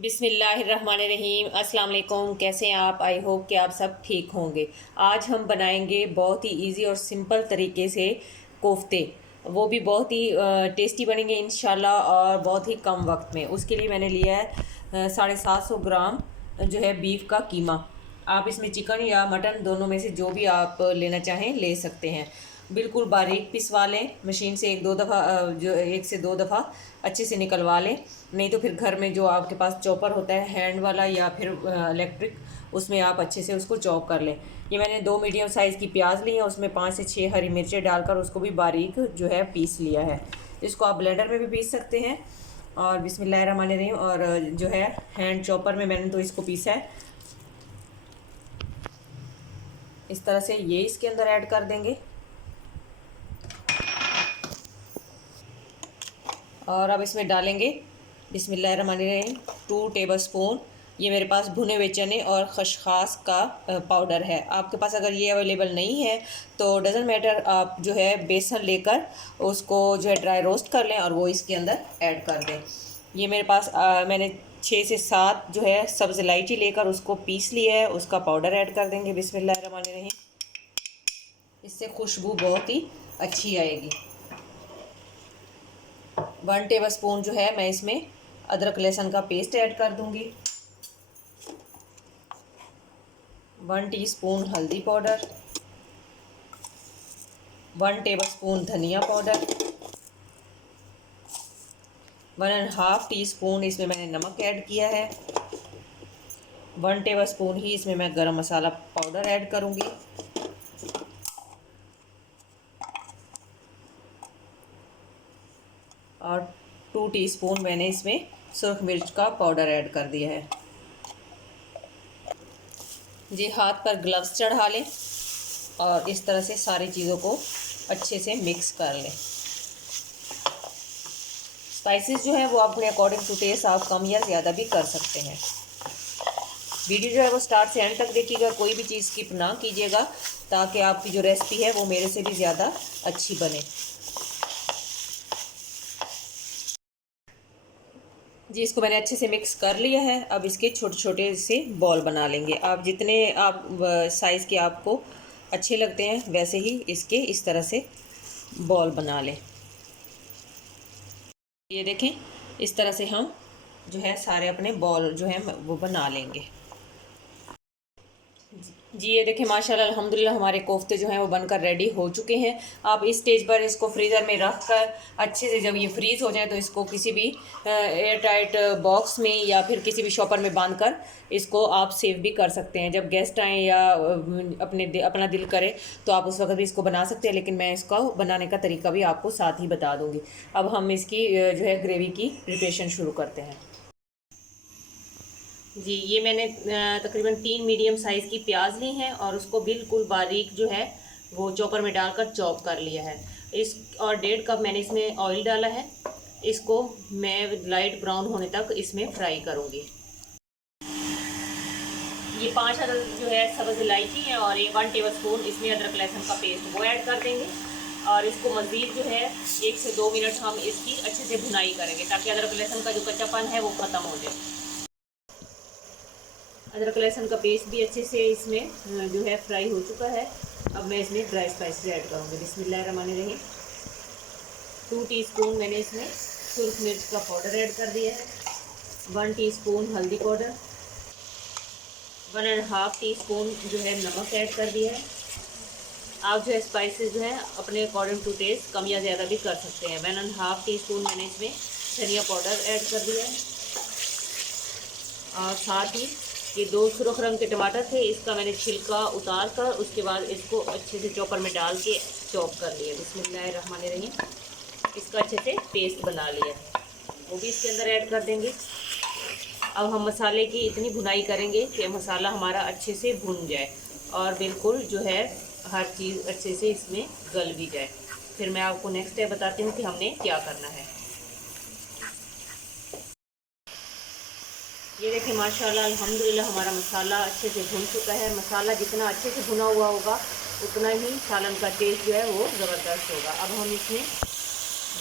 बिस्मिल्लाहिर्रहमानिर्रहीम। अस्सलाम वालेकुम। कैसे हैं आप? आई होप कि आप सब ठीक होंगे। आज हम बनाएंगे बहुत ही इजी और सिंपल तरीके से कोफ्ते, वो भी बहुत ही टेस्टी बनेंगे इंशाल्लाह और बहुत ही कम वक्त में। उसके लिए मैंने लिया है 750 ग्राम जो है बीफ का कीमा। आप इसमें चिकन या मटन दोनों में से जो भी आप लेना चाहें ले सकते हैं। बिल्कुल बारीक पिसवा लें मशीन से, एक दो दफ़ा जो एक से दो दफ़ा अच्छे से निकलवा लें। नहीं तो फिर घर में जो आपके पास चॉपर होता है हैंड वाला या फिर इलेक्ट्रिक, उसमें आप अच्छे से उसको चॉप कर लें। ये मैंने 2 मीडियम साइज़ की प्याज ली है, उसमें 5 से 6 हरी मिर्चें डालकर उसको भी बारीक जो है पीस लिया है। इसको आप ब्लेंडर में भी पीस सकते हैं और बिस्मिल्लाहिर्रहमानिर्रहीम। और जो है हैंड चॉपर में मैंने तो इसको पीसा है। इस तरह से ये इसके अंदर ऐड कर देंगे और अब इसमें डालेंगे बिस्मिल्लाहिर्रहमानिर्रहीम 2 टेबलस्पून ये मेरे पास भुने हुए चने और खसखस का पाउडर है। आपके पास अगर ये अवेलेबल नहीं है तो डज़न मैटर, आप जो है बेसन लेकर उसको जो है ड्राई रोस्ट कर लें और वो इसके अंदर ऐड कर दें। ये मेरे पास मैंने 6 से 7 जो है सब्ज़ इलायची लेकर उसको पीस लिया है, उसका पाउडर ऐड कर देंगे बिस्मिल्लाहिर्रहमानिर्रहीम। इससे खुशबू बहुत ही अच्छी आएगी। 1 टेबलस्पून जो है मैं इसमें अदरक लहसुन का पेस्ट ऐड कर दूंगी। 1 टीस्पून हल्दी पाउडर, 1 टेबलस्पून धनिया पाउडर, 1.5 टीस्पून इसमें मैंने नमक ऐड किया है। 1 टेबलस्पून ही इसमें मैं गरम मसाला पाउडर ऐड करूंगी। और 2 टीस्पून मैंने इसमें सुरख मिर्च का पाउडर ऐड कर दिया है। जी हाथ पर ग्लव्स चढ़ा लें और इस तरह से सारी चीज़ों को अच्छे से मिक्स कर लें। स्पाइसेस जो है वो अपने अकॉर्डिंग टू टेस्ट आप कम या ज़्यादा भी कर सकते हैं। वीडियो जो है वो स्टार्ट से एंड तक देखिएगा, कोई भी चीज़ स्किप ना कीजिएगा ताकि आपकी जो रेसिपी है वो मेरे से भी ज़्यादा अच्छी बने। जी इसको मैंने अच्छे से मिक्स कर लिया है। अब इसके छोटे छोटे से बॉल बना लेंगे। आप जितने आप साइज़ के आपको अच्छे लगते हैं वैसे ही इसके इस तरह से बॉल बना लें। ये देखें, इस तरह से हम जो है सारे अपने बॉल जो हैं वो बना लेंगे। जी ये देखें माशाल्लाह अल्हम्दुलिल्लाह हमारे कोफ्ते जो हैं वो बनकर रेडी हो चुके हैं। आप इस स्टेज पर इसको फ्रीज़र में रख कर अच्छे से जब ये फ्रीज़ हो जाए तो इसको किसी भी एयर टाइट बॉक्स में या फिर किसी भी शॉपर में बांध कर इसको आप सेव भी कर सकते हैं। जब गेस्ट आएँ या अपना दिल करे तो आप उस वक्त भी इसको बना सकते हैं, लेकिन मैं इसका बनाने का तरीका भी आपको साथ ही बता दूँगी। अब हम इसकी जो है ग्रेवी की प्रिपरेशन शुरू करते हैं। जी ये मैंने तकरीबन 3 मीडियम साइज़ की प्याज ली हैं और उसको बिल्कुल बारीक जो है वो चॉपर में डालकर चॉप कर लिया है। इस और 1.5 कप मैंने इसमें ऑयल डाला है। इसको मैं लाइट ब्राउन होने तक इसमें फ्राई करूँगी। ये 5 अदद जो है सब्ज़ इलायची है और ये 1 टेबलस्पून इसमें अदरक लहसुन का पेस्ट वो ऐड कर देंगे। और इसको मज़ीद जो है 1 से 2 मिनट हम इसकी अच्छे से भुनाई करेंगे ताकि अदरक लहसुन का जो कच्चापन है वो ख़त्म हो जाए। अदरक लहसुन का पेस्ट भी अच्छे से इसमें जो है फ्राई हो चुका है। अब मैं इसमें ड्राई स्पाइसेस ऐड करूँगी। बिस्मिल्लाहिर्रहमानिर्रहीम 2 टीस्पून मैंने इसमें सुरख मिर्च का पाउडर ऐड कर दिया है। 1 टीस्पून हल्दी पाउडर, 1.5 टीस्पून जो है नमक ऐड कर दिया है। आप जो है स्पाइसेस जो है अपने अकॉर्डिंग टू टेस्ट कम या ज़्यादा भी कर सकते हैं। 1.5 टीस्पून मैंने इसमें धनिया पाउडर ऐड कर दिया है। और साथ ही ये 2 सुरख रंग के टमाटर थे, इसका मैंने छिलका उतार कर उसके बाद इसको अच्छे से चॉपर में डाल के चॉप कर लिया। बिस्मिल्लाहिर्रहमानिर्रहीम इसका अच्छे से पेस्ट बना लिया, वो भी इसके अंदर ऐड कर देंगे। अब हम मसाले की इतनी भुनाई करेंगे कि मसाला हमारा अच्छे से भुन जाए और बिल्कुल जो है हर चीज़ अच्छे से इसमें गल भी जाए। फिर मैं आपको नेक्स्ट स्टेप बताती हूँ कि हमने क्या करना है। ये देखिए माशाल्लाह अल्हम्दुलिल्लाह हमारा मसाला अच्छे से भुन चुका है। मसाला जितना अच्छे से भुना हुआ होगा उतना ही सालन का टेस्ट जो है वो ज़बरदस्त होगा। अब हम इसमें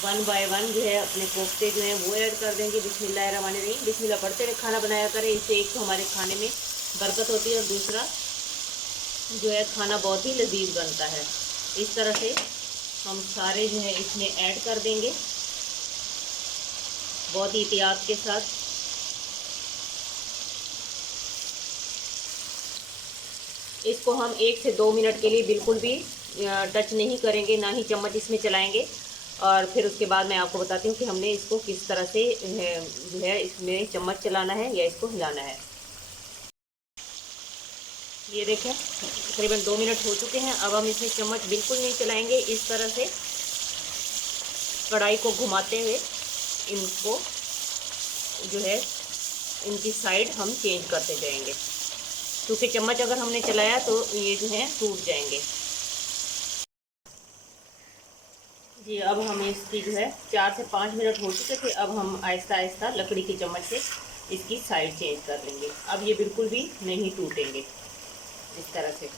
वन बाय वन जो है अपने कोफ्ते जो हैं वो ऐड कर देंगे। बिस्मिल्लाहिर्रहमानिर्रहीम। बिस्मिल्लाह पढ़ते हुए खाना बनाया करें, इससे एक तो हमारे खाने में बरकत होती है और दूसरा जो है खाना बहुत ही लजीज बनता है। इस तरह से हम सारे जो है इसमें ऐड कर देंगे बहुत ही एहतियात के साथ। इसको हम 1 से 2 मिनट के लिए बिल्कुल भी टच नहीं करेंगे, ना ही चम्मच इसमें चलाएंगे। और फिर उसके बाद मैं आपको बताती हूँ कि हमने इसको किस तरह से जो है इसमें चम्मच चलाना है या इसको हिलाना है। ये देखें तकरीबन 2 मिनट हो चुके हैं। अब हम इसमें चम्मच बिल्कुल नहीं चलाएंगे। इस तरह से कढ़ाई को घुमाते हुए इनको जो है इनकी साइड हम चेंज करते जाएंगे, क्योंकि चम्मच अगर हमने चलाया तो ये जो है टूट जाएंगे। जी अब हम इसकी जो है 4 से 5 मिनट हो चुके थे। अब हम आहिस्ता आहिस्ता लकड़ी की चम्मच से इसकी साइड चेंज कर लेंगे। अब ये बिल्कुल भी नहीं टूटेंगे। इस तरह से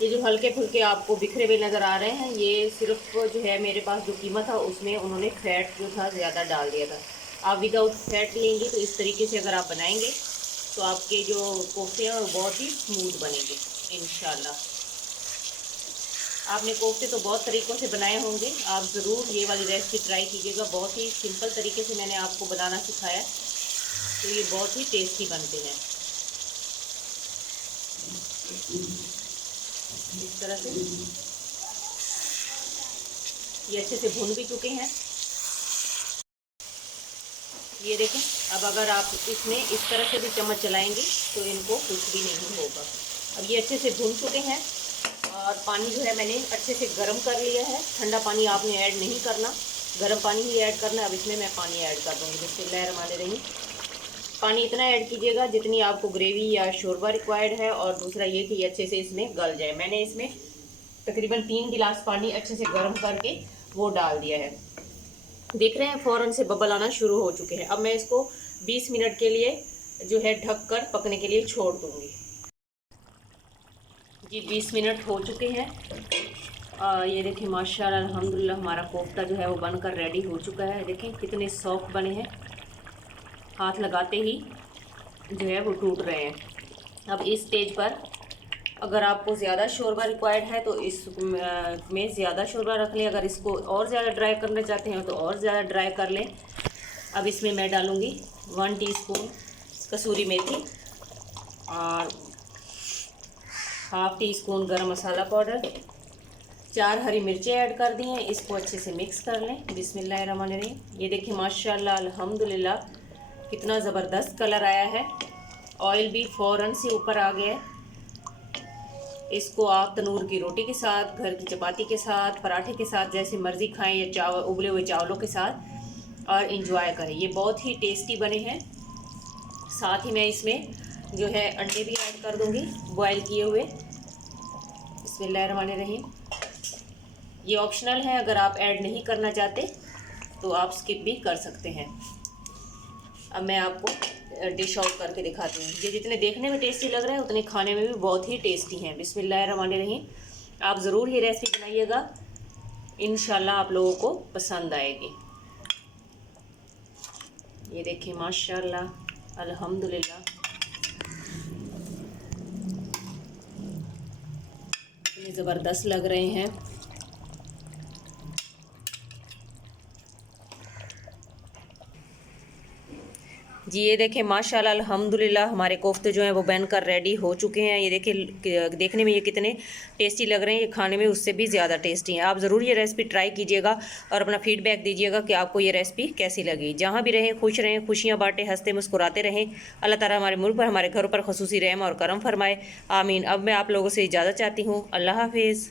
ये जो हल्के फुल्के आपको बिखरे हुए नज़र आ रहे हैं, ये सिर्फ जो है मेरे पास जो कीमत था उसमें उन्होंने फैट जो था ज़्यादा डाल दिया था। आप विदाउट फैट लेंगे तो इस तरीके से अगर आप बनाएंगे तो आपके जो कोफ्ते हैं वो बहुत ही स्मूथ बनेंगे इंशाल्लाह। आपने कोफ्ते तो बहुत तरीक़ों से बनाए होंगे, आप ज़रूर ये वाली रेसिपी ट्राई कीजिएगा। बहुत ही सिंपल तरीके से मैंने आपको बनाना सिखाया, तो ये बहुत ही टेस्टी बनते हैं। इस तरह से ये अच्छे से भून भी चुके हैं। ये देखें। अब अगर आप इसमें इस तरह से भी चम्मच चलाएंगे तो इनको कुछ भी नहीं होगा। अब ये अच्छे से भून चुके हैं और पानी जो है मैंने अच्छे से गर्म कर लिया है। ठंडा पानी आपने ऐड नहीं करना, गर्म पानी ही ऐड करना है। अब इसमें मैं पानी ऐड कर दूँगी। बिस्मिल्लाहिर्रहमानिर्रहीम। पानी इतना ऐड कीजिएगा जितनी आपको ग्रेवी या शोरबा रिक्वायर्ड है, और दूसरा ये कि अच्छे से इसमें गल जाए। मैंने इसमें तकरीबन 3 गिलास पानी अच्छे से गर्म करके वो डाल दिया है। देख रहे हैं फ़ौरन से बबल आना शुरू हो चुके हैं। अब मैं इसको 20 मिनट के लिए जो है ढक कर पकने के लिए छोड़ दूँगी। जी 20 मिनट हो चुके हैं। ये देखें माशाल्लाह अल्हम्दुलिल्लाह हमारा कोफ्ता जो है वो बनकर रेडी हो चुका है। देखें कितने सॉफ्ट बने हैं, हाथ लगाते ही जो है वो टूट रहे हैं। अब इस स्टेज पर अगर आपको ज़्यादा शोरबा रिक्वायर्ड है तो इस में ज़्यादा शोरबा रख लें। अगर इसको और ज़्यादा ड्राई करना चाहते हैं तो और ज़्यादा ड्राई कर लें। अब इसमें मैं डालूँगी 1 टीस्पून कसूरी मेथी और ½ टीस्पून गरम मसाला पाउडर, 4 हरी मिर्चें ऐड कर दी हैं। इसको अच्छे से मिक्स कर लें। बिस्मिल्लाहिर्रहमानिर्रहीम। ये देखिए माशाल्लाह अल्हम्दुलिल्लाह कितना ज़बरदस्त कलर आया है। ऑयल भी फ़ौरन से ऊपर आ गया है। इसको आप तनूर की रोटी के साथ, घर की चपाती के साथ, पराठे के साथ जैसे मर्ज़ी खाएं, या चावल उबले हुए चावलों के साथ, और इंजॉय करें। ये बहुत ही टेस्टी बने हैं। साथ ही मैं इसमें जो है अंडे भी ऐड कर दूंगी बॉयल किए हुए। बिस्मिल्लाहिर्रहमानिर्रहीम। ये ऑप्शनल है, अगर आप ऐड नहीं करना चाहते तो आप स्किप भी कर सकते हैं। अब मैं आपको डिश आउट करके दिखाती हूँ। ये जितने देखने में टेस्टी लग रहे हैं उतने खाने में भी बहुत ही टेस्टी हैं। बिस्मिल्लाहिर्रहमानिर्रहीम। आप ज़रूर ये रेसिपी बनाइएगा, इंशाल्लाह आप लोगों को पसंद आएगी। ये देखिए माशाल्लाह अल्हम्दुलिल्लाह कितने ज़बरदस्त लग रहे हैं। जी ये देखें माशाल्लाह अल्हम्दुलिल्लाह हमारे कोफ्ते जो हैं वो बनकर रेडी हो चुके हैं। ये देखिए देखने में ये कितने टेस्टी लग रहे हैं, ये खाने में उससे भी ज़्यादा टेस्टी हैं। आप ज़रूर ये रेसिपी ट्राई कीजिएगा और अपना फीडबैक दीजिएगा कि आपको ये रेसिपी कैसी लगी। जहाँ भी रहें खुश रहें, खुशियाँ बांटें, हंसते मुस्कुराते रहें। अल्लाह ताला हमारे मुल्क पर, हमारे घरों पर ख़ुसूसी रहम और करम फरमाए। आमीन। अब मैं आप लोगों से इजाज़त चाहती हूँ। अल्लाह हाफिज़।